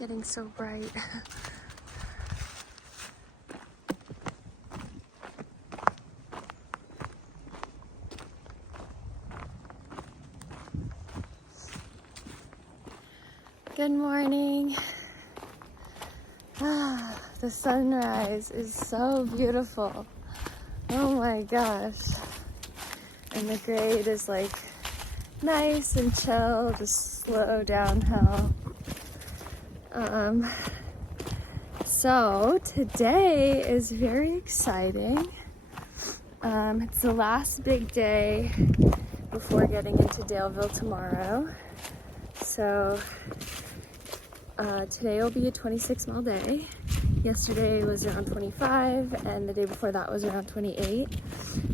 Getting so bright. Good morning. The sunrise is so beautiful. Oh my gosh. And the grade is like nice and chill, just slow downhill. So today is very exciting. It's the last big day before getting into Daleville tomorrow. So today will be a 26-mile day. Yesterday was around 25, and the day before that was around 28.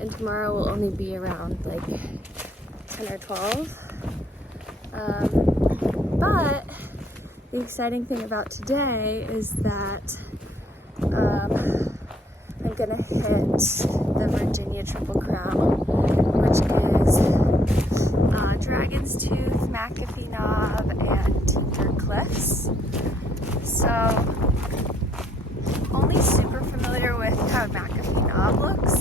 And tomorrow will only be around like 10 or 12. But the exciting thing about today is that I'm gonna hit the Virginia Triple Crown, which is Dragon's Tooth, McAfee Knob, and Tinker Cliffs. So, only super familiar with how McAfee Knob looks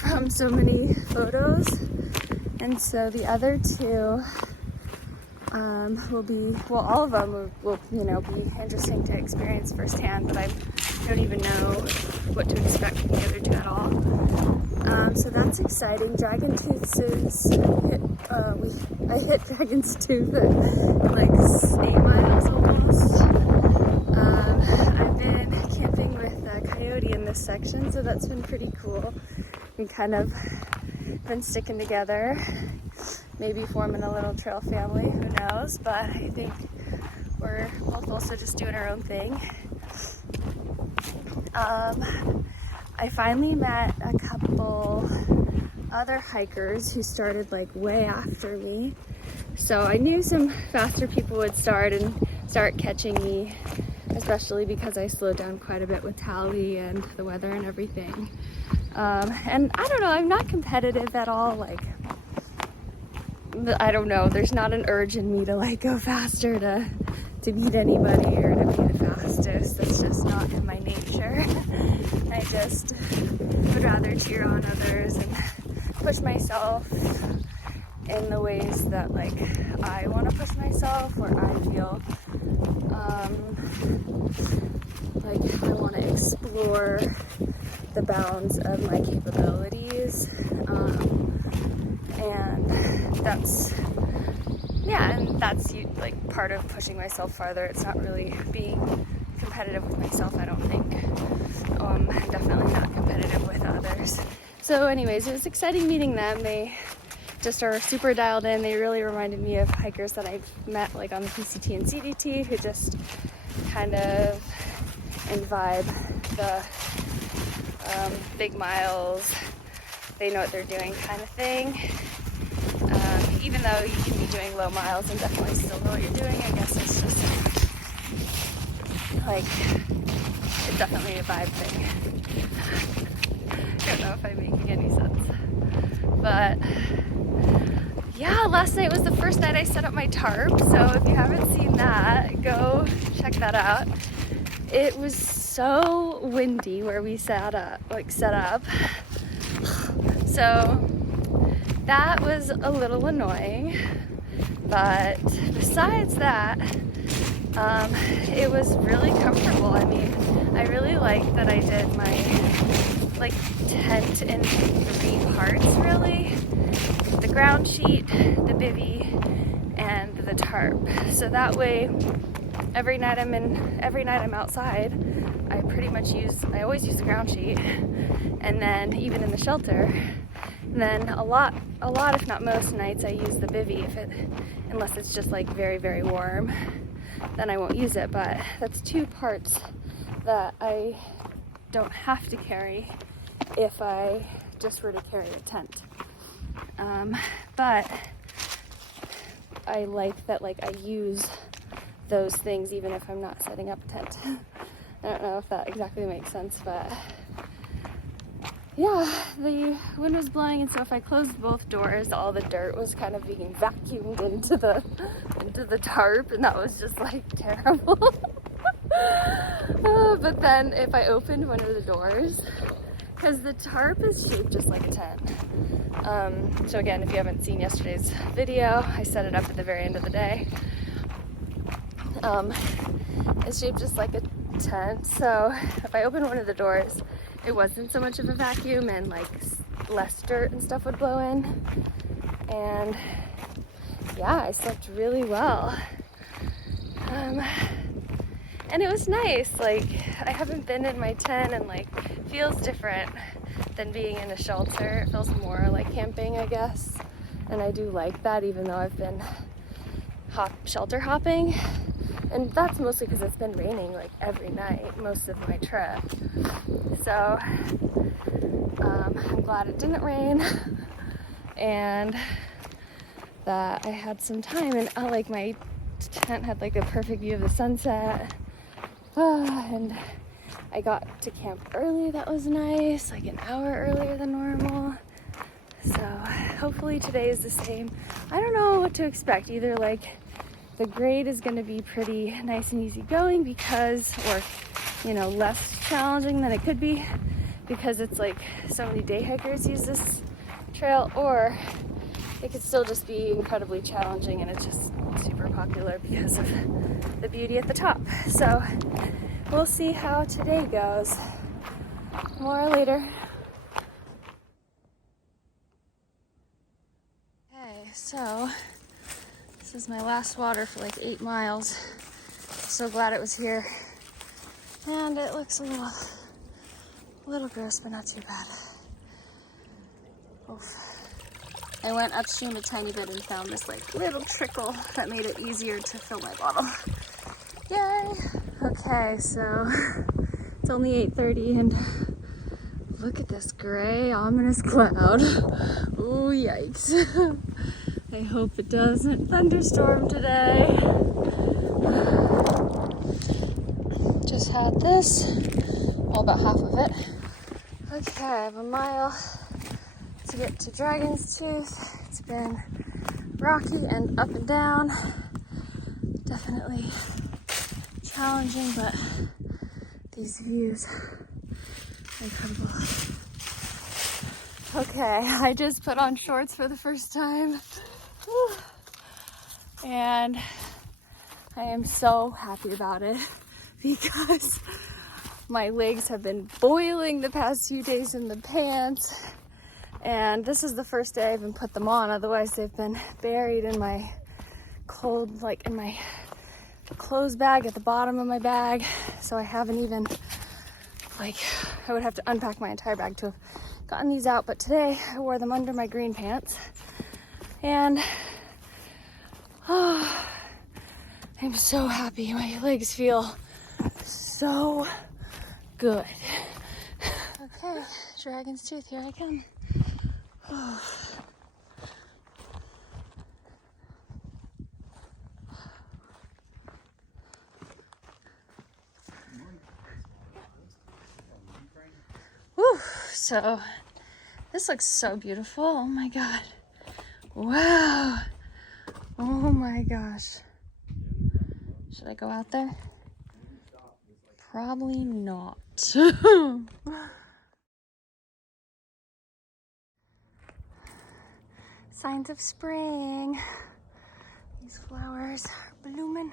from so many photos, and so the other two will be, well, all of them will be interesting to experience firsthand, but I don't even know what to expect from the other two at all. So that's exciting. Dragon Tooth is I hit Dragon's Tooth at like 8 miles almost. I've been camping with a coyote in this section, so that's been pretty cool. We kind of been sticking together, maybe forming a little trail family, who knows, but I think we're both also just doing our own thing. I finally met a couple other hikers who started like way after me, so I knew some faster people would start catching me, especially because I slowed down quite a bit with Tally and the weather and everything. And I don't know, I'm not competitive at all. Like, I don't know, there's not an urge in me to like go faster to beat anybody or to be the fastest. That's just not in my nature. I just would rather cheer on others and push myself in the ways that like I want to push myself, or I feel like I want to explore the bounds of my capabilities, and that's like part of pushing myself farther. It's not really being competitive with myself, I don't think. Definitely not competitive with others. So anyways, it was exciting meeting them. They just are super dialed in. They really reminded me of hikers that I've met like on the PCT and CDT, who just kind of imbibe the big miles, they know what they're doing kind of thing. Even though you can be doing low miles and definitely still know what you're doing, I guess it's just like, it's definitely a vibe thing. I don't know if I'm making any sense. But yeah, last night was the first night I set up my tarp, so if you haven't seen that, go check that out. It was so windy where we set up. So that was a little annoying, but besides that, it was really comfortable. I mean, I really like that I did my like tent in 3 parts really: the ground sheet, the bivvy, and the tarp. So that way, every night I'm outside, I always use the ground sheet, and then even in the shelter. And then a lot, if not most nights, I use the bivvy unless it's just like very, very warm, then I won't use it. But that's 2 parts that I don't have to carry if I just were to carry a tent. But I like that like I use those things even if I'm not setting up a tent. I don't know if that exactly makes sense, but yeah, the wind was blowing, and so if I closed both doors, all the dirt was kind of being vacuumed into the tarp, and that was just like terrible. But then if I opened one of the doors, because the tarp is shaped just like a tent. So again, if you haven't seen yesterday's video, I set it up at the very end of the day. It's shaped just like a tent, so if I opened one of the doors, it wasn't so much of a vacuum, and like less dirt and stuff would blow in. And yeah, I slept really well. And it was nice. Like, I haven't been in my tent, and like feels different than being in a shelter. It feels more like camping, I guess. And I do like that, even though I've been shelter hopping. And that's mostly because it's been raining like every night most of my trip. So I'm glad it didn't rain, and that I had some time, and like my tent had like a perfect view of the sunset. And I got to camp early. That was nice, like an hour earlier than normal. So hopefully today is the same. I don't know what to expect. Either like the grade is going to be pretty nice and easy going because, or you know, less challenging than it could be because it's like so many day hikers use this trail, or it could still just be incredibly challenging and it's just super popular because of the beauty at the top. So we'll see how today goes. More later. Okay, so this is my last water for like 8 miles. So glad it was here. And it looks a little gross, but not too bad. Oof. I went upstream a tiny bit and found this like little trickle that made it easier to fill my bottle. Yay! Okay, so it's only 8:30 and look at this gray, ominous cloud. Oh, yikes. I hope it doesn't thunderstorm today. Just had this, well, about half of it. Okay, I have a mile to get to Dragon's Tooth. It's been rocky and up and down. Definitely challenging, but these views are incredible. Okay, I just put on shorts for the first time. And I am so happy about it because my legs have been boiling the past few days in the pants, and this is the first day I even put them on. Otherwise they've been buried in my cold, like in my clothes bag at the bottom of my bag, so I haven't even, like, I would have to unpack my entire bag to have gotten these out. But today I wore them under my green pants, and oh, I'm so happy. My legs feel so good. Okay, Dragon's Tooth, here I come. Oh. Whew, so this looks so beautiful. Oh my god. Wow. Oh my gosh. Should I go out there? Probably not. Signs of spring. These flowers are blooming.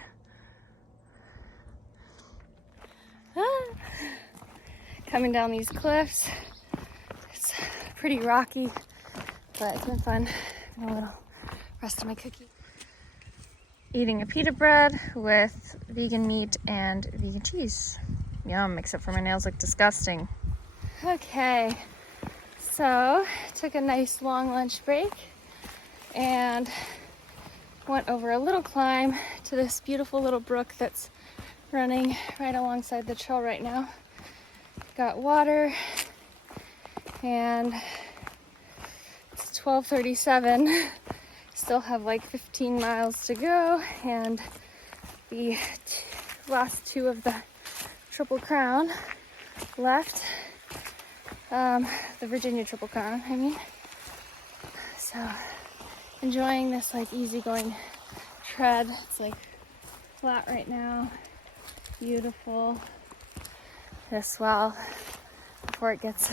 Coming down these cliffs. It's pretty rocky, but it's been fun. A little rest of my cookie. Eating a pita bread with vegan meat and vegan cheese. Yum, except for my nails look disgusting. Okay, so took a nice long lunch break and went over a little climb to this beautiful little brook that's running right alongside the trail right now. Got water, and it's 12:37. Still have like 15 miles to go, and the last two of the Triple Crown left. the Virginia Triple Crown, I mean. So enjoying this like easygoing tread. It's like flat right now, beautiful. This well before it gets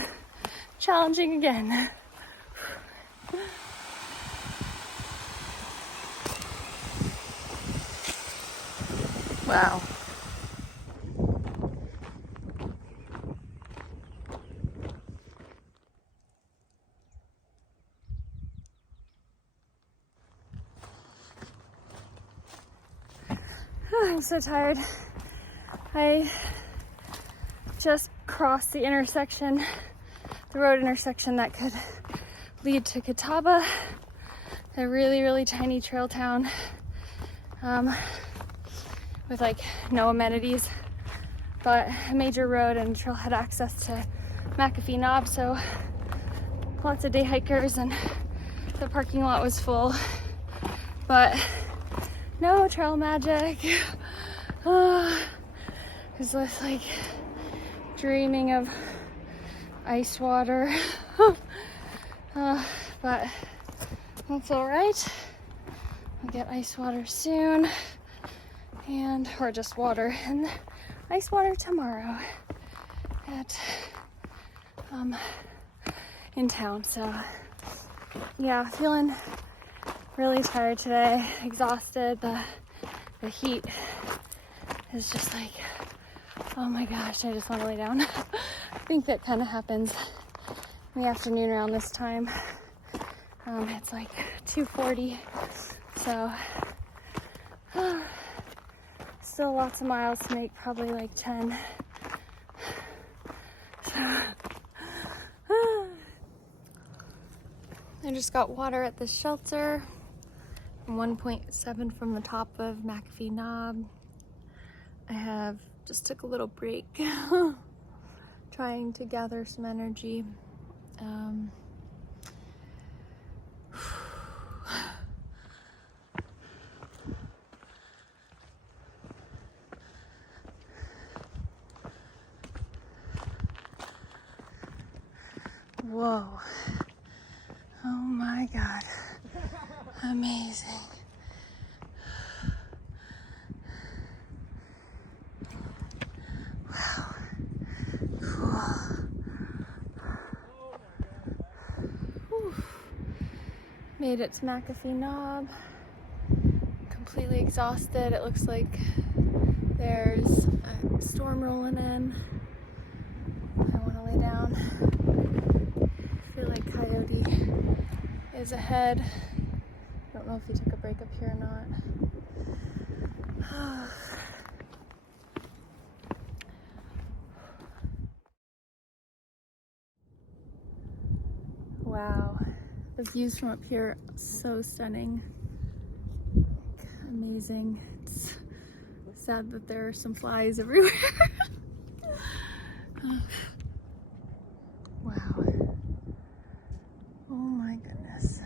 challenging again. Wow. I'm so tired. I just crossed the intersection, the road intersection that could lead to Catawba, a really, really tiny trail town with like no amenities, but a major road and trailhead access to McAfee Knob, so lots of day hikers, and the parking lot was full, but no trail magic. I was just like dreaming of ice water. But that's all right. I'll get ice water soon, or just water, and ice water tomorrow at in town. So yeah, feeling really tired today, exhausted. The heat is just like, oh my gosh, I just want to lay down. I think that kind of happens in the afternoon around this time. It's like 2:40, so still lots of miles to make, probably like 10. I just got water at the shelter, 1.7 from the top of McAfee Knob. I just took a little break, trying to gather some energy. Whoa. Oh my God. Amazing. Wow. Cool. Whew. Made it to McAfee Knob. Completely exhausted. It looks like there's a storm rolling in. I want to lay down. I feel like Coyote is ahead. I don't know if he took a break up here or not. Wow, the views from up here are so stunning. Amazing. It's sad that there are some flies everywhere. Wow. Oh my goodness.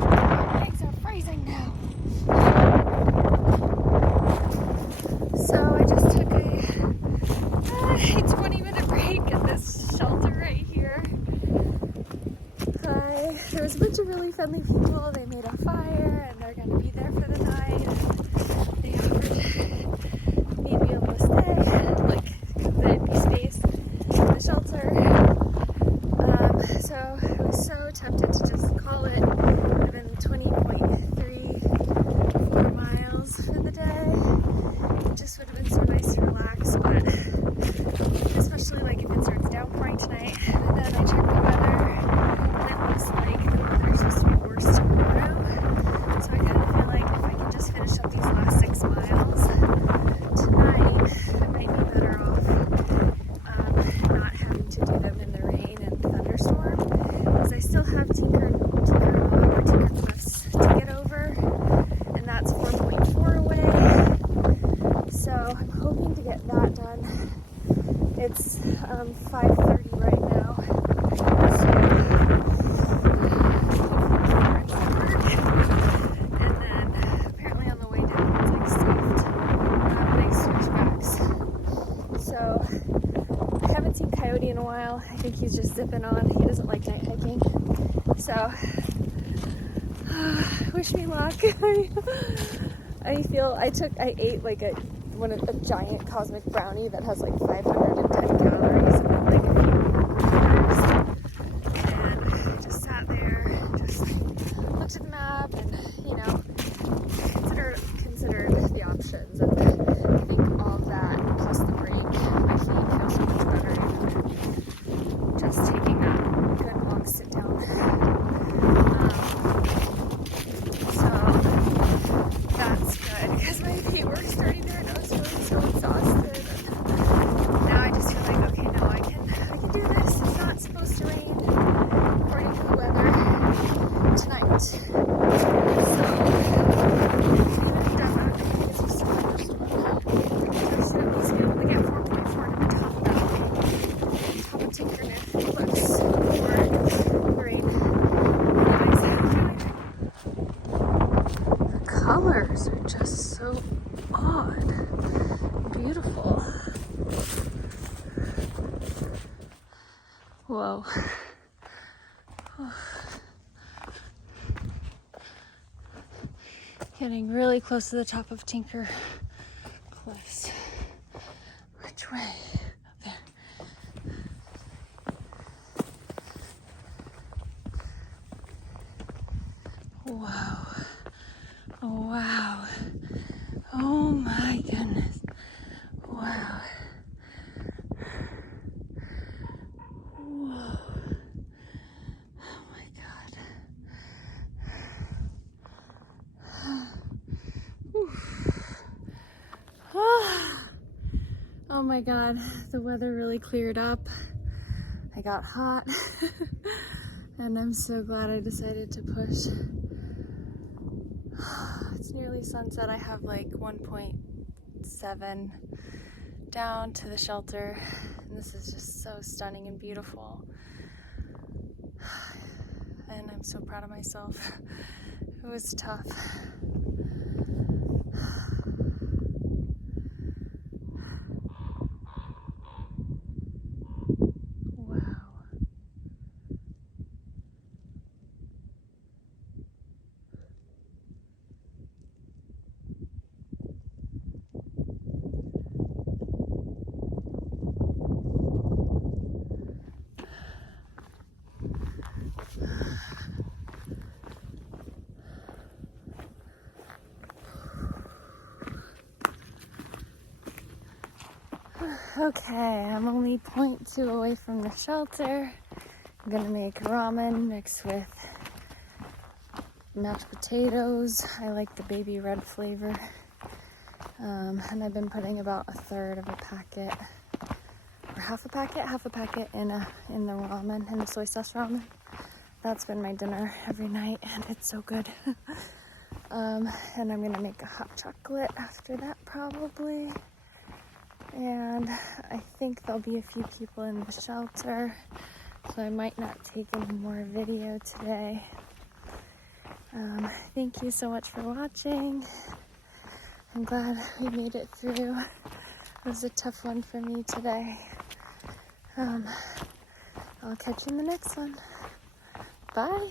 My legs are freezing now. So I just took a 20-minute break at this shelter right here. There was a bunch of really friendly people. They made a fire and they're going to be there for the night. And they offered me to be able to stay, like there'd be space in the shelter. So I was so tempted to just call it. I've been 20.34 miles for the day. It just would have been so nice to relax, but especially like if it starts downpouring tonight. And then I checked the weather. Looks like the weather's supposed to be worse tomorrow, so I kind of feel like if I can just finish up these last 6 miles tonight, I might be better off not having to do them in the rain and thunderstorm, because I still have tinkered on he's just zipping on. He doesn't like night hiking. So, wish me luck. I ate like a giant cosmic brownie that has like 510 calories and like a few carbs. And I just sat there, just looked at the map and, you know, considered the options. And I think all of that plus the break, my feet feel so much better even just taking that good long sit down. So that's good because my feet were starting to hurt. I was feeling so exhausted. And now I just feel like, okay, no, I can do this. It's not supposed to rain according to the weather tonight. So definitely it's just a thunderstorm. Just at least be able to get 4.4 to the top of that. Top of Tinker Cliffs before the rain. The colors are just so odd. Beautiful. Whoa. Getting really close to the top of Tinker Cliffs. Which way? There. Wow. Oh, wow. Oh my goodness. Wow. Whoa. Oh my God. Oh my God, the weather really cleared up. I got hot and I'm so glad I decided to push. It's nearly sunset. I have like 1.7 down to the shelter and this is just so stunning and beautiful. And I'm so proud of myself. It was tough. Okay, I'm only 0.2 away from the shelter. I'm gonna make ramen mixed with mashed potatoes. I like the baby red flavor. And I've been putting about a third of a packet, or half a packet in the ramen, in the soy sauce ramen. That's been my dinner every night and it's so good. And I'm gonna make a hot chocolate after that probably. And I think there'll be a few people in the shelter, so I might not take any more video today. Thank you so much for watching. I'm glad we made it through. It was a tough one for me today. I'll catch you in the next one. Bye.